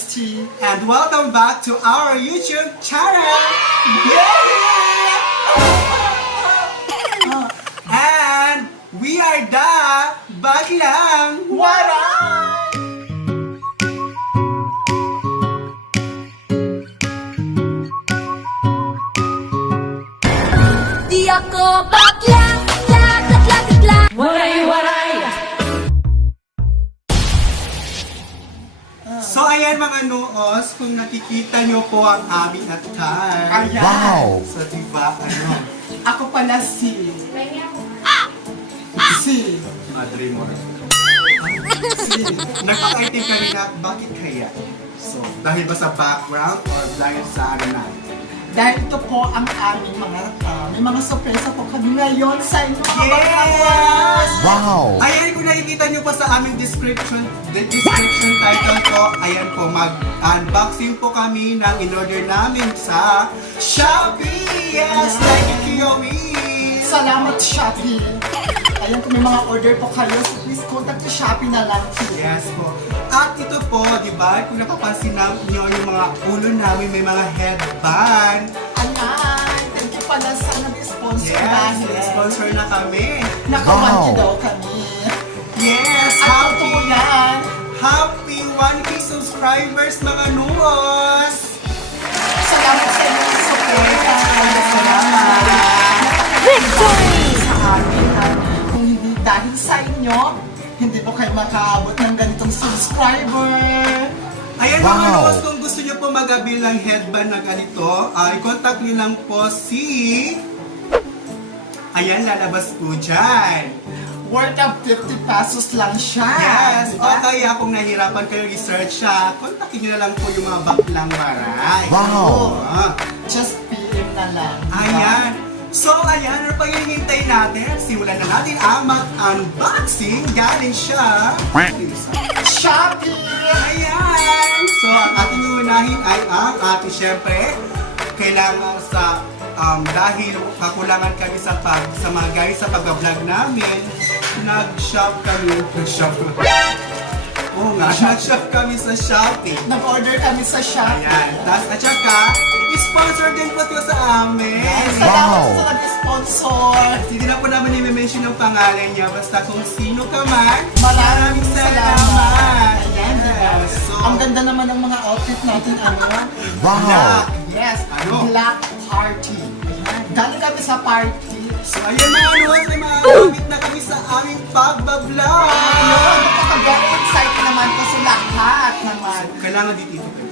Honesty, and welcome back to our YouTube channel! Yeah! And we are the Baklang Waray! Di ako baklang, lakak. Waray! So ayan mga noos, kung nakikita nyo po ang aming attire. Ayan. Wow! So diba, Ako pala si... Si... Madre mo. Nagpaka-itim kami na, bakit kaya? So, dahil ba sa background or dahil sa ano natin? Dahil ito po ang aming mga... may mga sorpresa po kami ngayon sa inyo mga Yes! baklang. Wow! Ayan, kung nakikita nyo pa sa aming description title ko, ayan po, mag-unboxing po kami ng in-order namin sa Shopee! Yes! Thank you, Kiyomi! Salamat, Shopee! Ayan, kung may mga order po kayo, so please contact the Shopee na lang. Yes po. At ito po, di ba, kung napapansin nyo yung mga ulo namin, may mga headband. Ayan! Thank you pala sa nag-sponsor Yes, dahil. sponsor na kami. Nakawanti Wow. daw kami. Yes, At totoo yan. happy 1K subscribers mga nuos. Salamat sa inyong suporta. Salamat. Victory! Sa amin. At kung hindi dahil sa inyo, hindi po kayo makaabot ng ganitong subscriber. Ayan mga Wow. nuos, kung gusto nyo po magabil ng headband na ganito, i-contact nyo lang po si... Ayan, lalabas po dyan. Worth of 50 pesos lang siya. Yes, Diba? o kaya kung nahihirapan kayo i-search siya, kontakin nyo na lang po yung mga baklang waray. Wow. Ah, Just PM na lang. diba? ayan. So ayan, ano pang hinihintay natin? Simulan na natin ang mag-unboxing. Galing siya. Shopee! Ayan! So ang ating unahin ay ang ating syempre, kailangan sa dahil kakulangan kami sa mga guys sa pag-vlog namin, nag-shop. Oo nga, nag-shop kami sa Shopee. Nag-order kami sa Shopee. Ayan. Tapos at saka, sponsor din po ito sa amin. Salamat Wow. sa nag-sponsor. Hindi na po namin i-mention ang pangalan niya. Basta kung sino ka man, Maraming salamat. Ayan. Yes. So, Ang ganda naman ng mga outfit natin, ano? Wow! Black. Yes, Ano? Black Party. Ayan. Galing kami sa party. So, ayan mga nuwas, may mga gamit na kami sa aming pagbablog. Ayun, napaka-very excited naman kasi lahat naman. Kailangan dito kayo.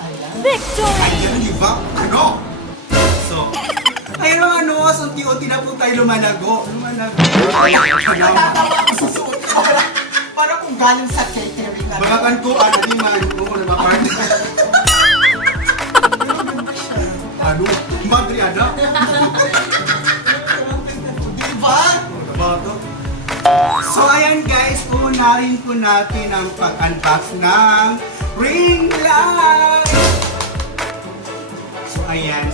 Ayan. Victory! Ayan, di ba? Ano? So, ayun mga nuwas, unti-unti na po tayo lumalago. Natatawa ako sa suot ko. Para kung galing sa catering. Ano? Bakakan ko, ano di man, kung ano ba partner. Ano? Madriada? Diba? Bato. So ayan guys, unahin po natin ang pag-unbox ng ring light. So ayan,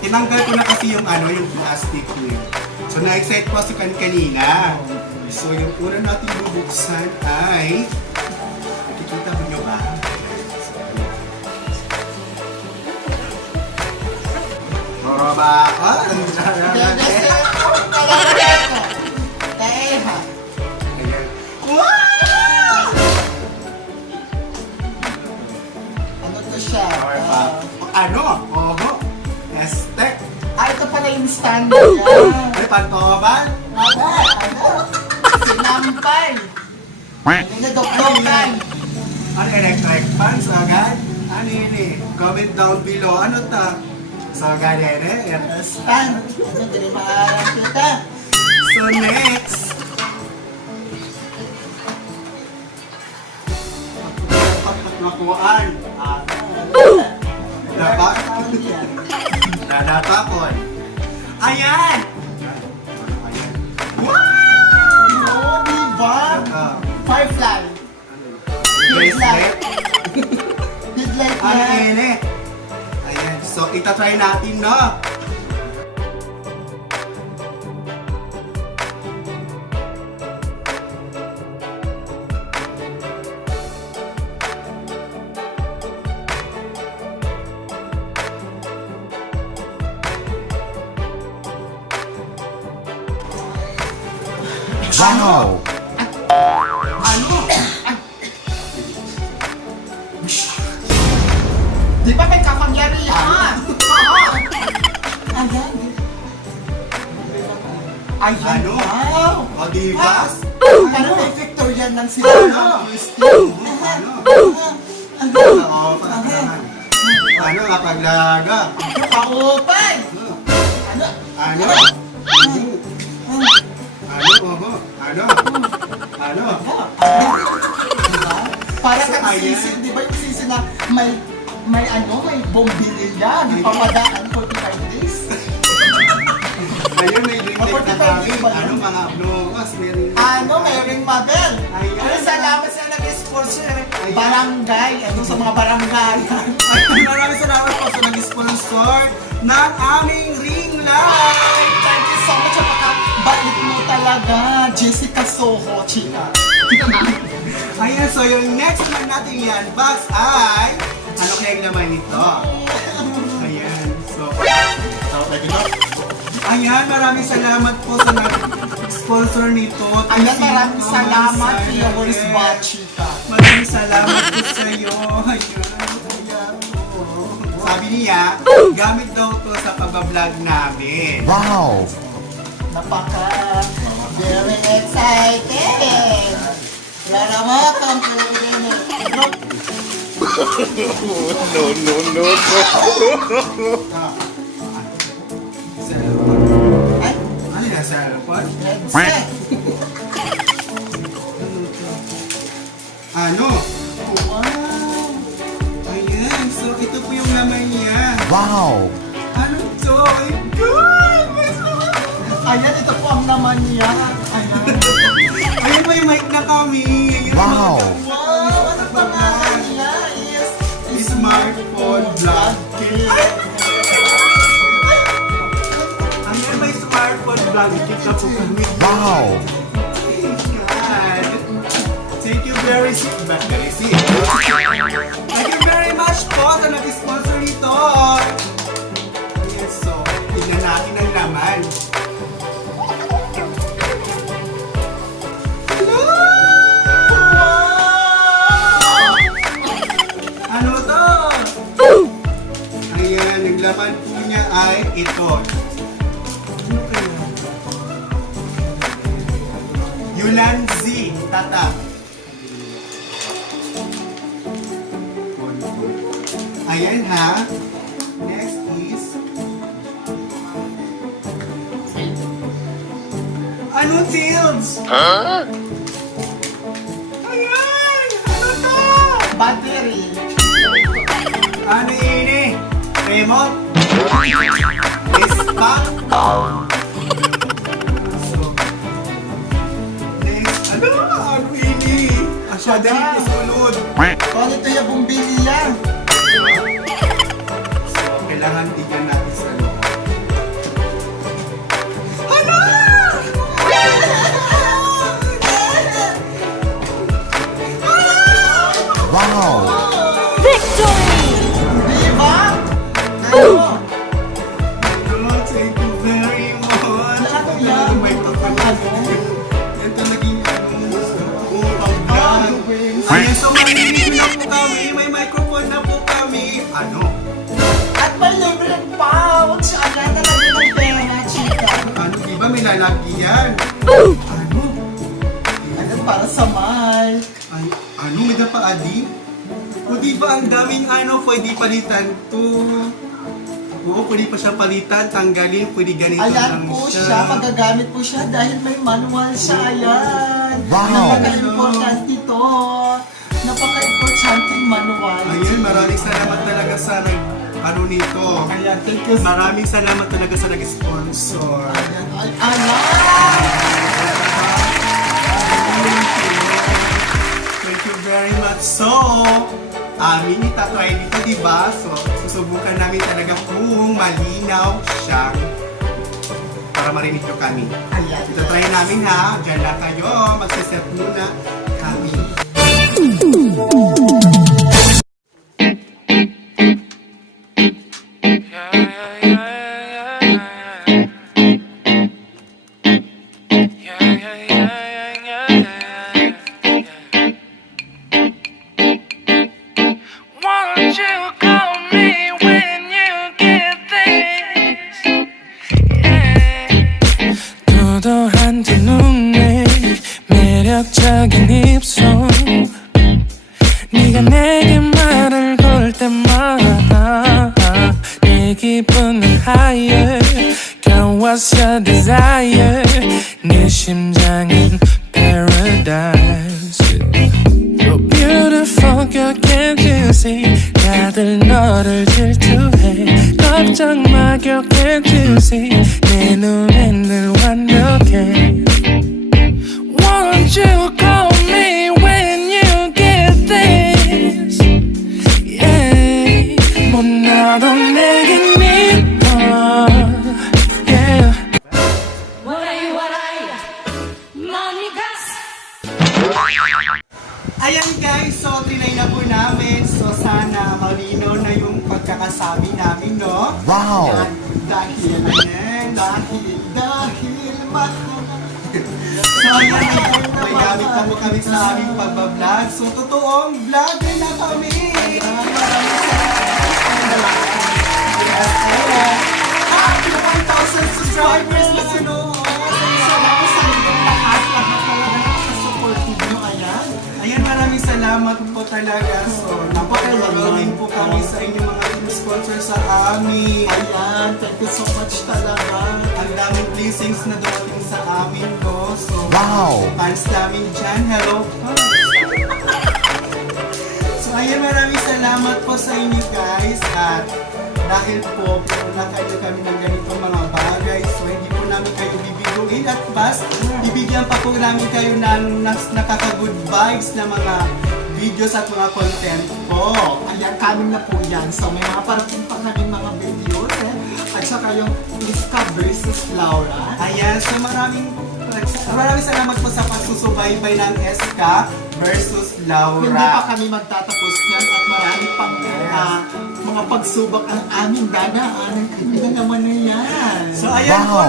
tinanggal ko na kasi yung yung plastic niya. So na-excite po kasi kanina. So yung una natin bubuksan ay, nakikita mo nyo ba? Baba! Ah! Teha. Ayan. Wow! Ano to siya? Okay pa. Ano? Oho. Estek. Ito pala yung standard yan. Ay, pantoban. Sinampay. Ninadokdokan. Ano electric fans agad? Ano yun eh? Comment down below. Ano ta? So, agad yan eh. Stand. Ano, hindi maaarang kita. So, next. Makuhaan. Dapat. Nadatakon. Ayan! Ayan. Wow! Oh, diba? Ah, Firefly. bracelet. Bidlight Ano yan. yun eh? Ayan. So, itatry natin, no? Wow! Ano? Di ba may kapangyarihan? Ayan. Ayan. Ano? Wow. O, di ba? Parang may Victorian lang sila. Ano? Christine. Ano? Ano? Oo, ano kapag laga? Paupay. Ano? Ano? Ano? Oho. Ano? Ano? Diba? Para kang Ayan. sisi, di ba yung sisi na may may bombilya, di pa padaan 45 days. Ayun, may drink na 45 kami. days ba yun? Ano, mga vloggers, meron. Ano, may ring mabel. Ayan. Pero salamat sa nag-sponsor. Ayan. Barangay, ano sa mga barangay. Ay, maraming salamat po sa nag-sponsor ng aming ring light. Thank you so much. Bait mo talaga, Jessica Soho, chika. Ayan, so yung next naman natin yan, box ay, ano kaya yung laman nito? Ayan, so, ayan, maraming salamat po sa nag-sponsor nito. Ayan, maraming Thank you, salamat, Sir. viewers ba, chika. Maraming salamat po sa iyo. Ayan, po. Sabi niya, gamit daw to sa pag-vlog namin. Wow! Very excited. Wala mo kang Ay, Ano na, cellphone? let's say. Ano? Wow. Ayan, so ito po yung laman niya. Wow! Ano to? Ay, God! Ayan, ito po ang naman niya. Ayan. Ayun, may mic na kami. Ayun, Wow. Wow, ano pangalan niya is Smartphone vlog. Kit. Ayan, may smartphone vlog. Kita po kami. Wow! God. Thank you very much. Thank you very much po sa nag-sponsor nito. Ayan, so, tignan natin ang laman. Ano to? Ayan, yung laman po niya ay ito. Ano kaya? Yulanzi Tata. Ayan ha. Next is... Ano, Tills? Ayan! Ano to? Battery. Ano ini? Remote? Ispak? So, next, ano? Ano ini? Asya dali isulod. Kung ito yung bumbilya. So, kailangan tignan natin sa loob. Ano? Wow! Victory! Di ba? Ano? Ano? Thank you very much. Ano yan? May pagkakas. Ito naging ang Ano, vlog. wings? Ayan, so makinig na po kami. May microphone na po kami. Ano? At may libreng pouch. Ayan na lang yung pera, chika. Ano, di ba may lalagyan? Ano? Ayan, para sa mic. Ay, ano, may napaadi? O di ba ang daming ano, pwede palitan to. Oo, pwede pa siya palitan, tanggalin, pwede ganito Ayan lang po siya. siya, magagamit po siya dahil may manual siya. Ayan. Wow. Napaka-importante ito. Napaka-importante manual. Ayun, maraming salamat talaga sa ano nito. Ayan, thank you. Maraming salamat talaga sa nag-sponsor. Ayan, ayan. Thank you very much. So, amin itatry nito, di ba? So, susubukan namin talaga kung malinaw siyang para marinig nyo kami. Ayan. Ito try namin ha. Diyan lang kayo. Magsiset muna kami. 내 기분은 higher Girl what's your desire 내 심장은 paradise You're beautiful girl can't you see 다들 너를 질투해 걱정 마 girl can't you see 내 눈엔 늘 완벽해 Won't you call me when you get this Yeah 못나도 내겐 이뻐 Yeah Ayan guys, so trinay na po namin. So sana malinaw na yung pagkakasabi namin, no? Wow! Ayan, dahil mahal. So ayan, may gamit na po kami sa aming pagbablog. So totoong vlogger na kami. Happy 1,000 subscribers na sino. Salamat sa inyong lahat talaga nakasupportive nyo. Ayan, maraming salamat po talaga. So, napaka-overwhelming po kami sa inyong mga sponsor sa amin. Ayan, thank you so much talaga. Ang daming blessings na dumating sa amin po. So, Wow! fans namin dyan. Hello. So, ayan, maraming salamat po sa inyo guys. At dahil po, pinunakayo kami ng ganitong mga bagay. So, hindi po namin kayo bibiguin. At bas, bibigyan pa po namin kayo ng nakaka-good vibes na mga videos at mga content po. Ayan, kanin na po yan. So, may mga parating pa kami mga videos. At saka yung Iska versus Laura. Ayan, so maraming salamat po sa pagsusubaybay ng SK versus Laura. Hindi pa kami magtatapos yan at marami pang mga pagsubok ang aming dadaanan. Kaya naman na yan. So ayan po,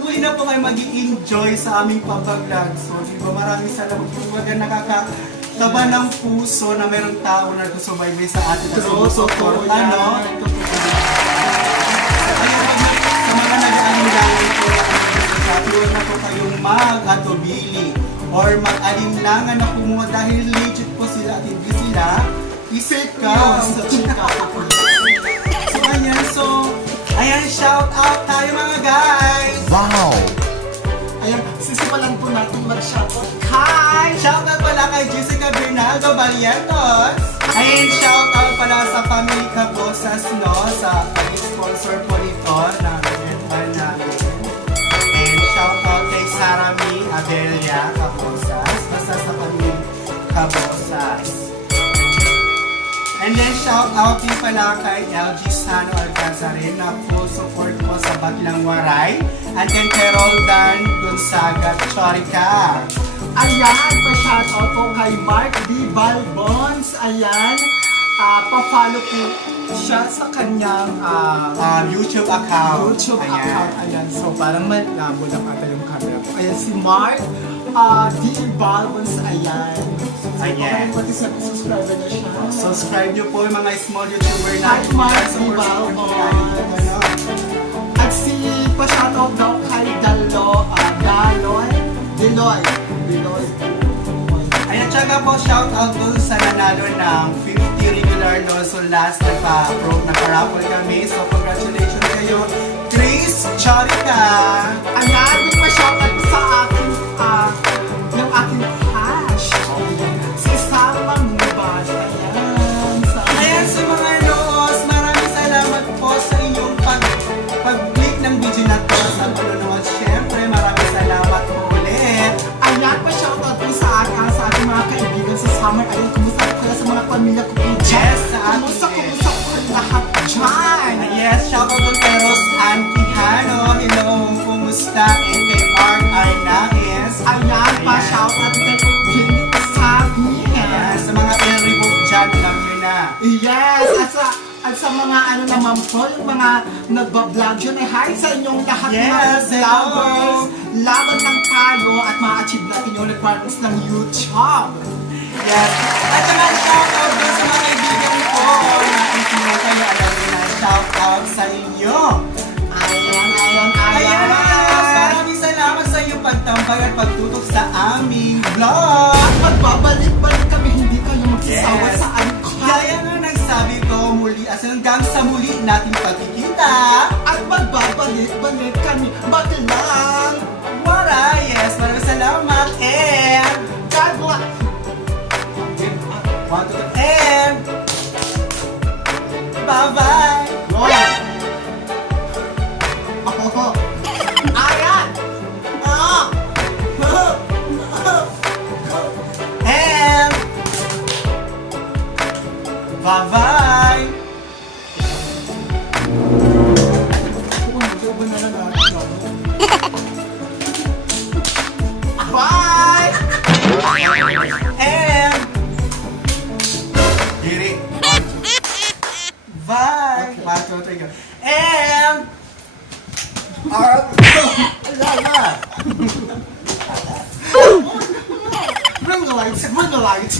muli na po kayo mag-i-enjoy sa aming pag-vlog. So di ba maraming salamat po. Huwag nakakataba ng puso na mayroong tao na nagsusubaybay sa atin. So, ano? Sa mga nag-aalinlangan po huwag na po kayong mag-atubili or mag-alinlangan na kumuha dahil legit po sila at hindi sila isikaw. Sa chika po. So ayan, shout out tayo mga guys! Wow! Ayan, sisimulan po natin mag-shoutout. Hi! Shout out pala kay Jessica Bernaldo Barrientos. Ayan, shout out pala sa Family Cabosas, no? Sa pag-sponsor po nito na netball namin. And shout out kay Sarami Adelia Cabosas. Basta sa Family Cabosas. And then shout out din pala kay LG Sano Alcazarin na full support po sa Batlang Waray. And then kay Roldan Gonzaga Chorica. Ayan, pa-shoutout po kay Mark D. Balbons. Ayan, pa-follow po siya sa kanyang YouTube account. account. Ayan, so parang malabo lang ata yung camera po. Ayan, si Mark D. Balbons. Ayan. Ayan. Pati sa subscriber na siya. Subscribe nyo po yung mga small YouTuber At natin. Mark D. Support Balbons. At si pa-shoutout daw kay Deloy. Ayan, tsaka po shout out dun sa nanalo ng 50 regular no. So last nagpa-raffle kami. So congratulations kayo, Grace Chorica. Ayan, di pa-shoutout sa akin yung aking hash. Si Samang Nubad. Ayan, sa mga noos, maraming salamat po sa inyong pag-click ng video na to sa panonood. Siyempre, maraming salamat po ulit. Ayan, pa-shoutout po sa ating mga kaibigan sa summer. Ayan, kumusta po kaya sa mga pamilya ko po dyan? Yes, sa atin. Kumusta po lahat dyan? Yes, shoutout dun kay Rose Ann Quijano. Hello, kumusta? And kay Mark Arnaez. Ayan, pa-shoutout kay Jenny Sabi. Ayan, sa mga in-revoke dyan, alam nyo na. Yes, at sa mga ano naman po, yung mga nagbablog yun, hi sa inyong lahat Yes, mga hello. vloggers. Laban ng talo at ma-achieve natin yung requirements ng YouTube. Yes. At saka shoutout dun sa mga kaibigan ko na hindi mo kayo alam nyo na shoutout sa inyo. Ayan, maraming salamat sa iyong pagtambay at pagtutok sa aming vlog. At magbabalik-balik kami, hindi kayo magsasawa Yes. sa angkot. Kaya nga nagsabi ko muli, as in hanggang sa muli nating pagkikita. At magbabalik-balik kami maglang. Wala, yes, maraming salamat. And God bless. 1, 2, 3, and bye-bye. Lord. Oh. Ayan. Ah. And bye-bye. Bye. And diri. Bye. 1, 2, 3, go. And Bring the lights. Bring the lights.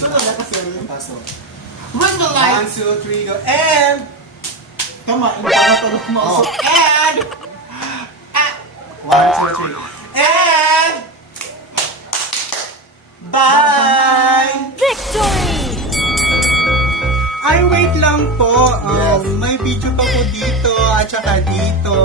So, wala kasi yung paso. Bring the 1, lights. 2, 3, go. And Tama, hindi ka natulog mo. Oh. So, and 1, 2, 3. And bye. Victory! Ay, wait lang po. Yes. May video pa po dito at saka dito.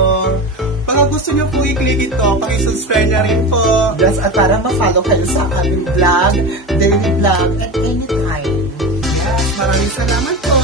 Baka gusto nyo po i-click ito, pakisubscribe na rin po. yes, at para ma-follow kayo sa aming vlog, daily vlog, at anytime. Yes, maraming salamat po.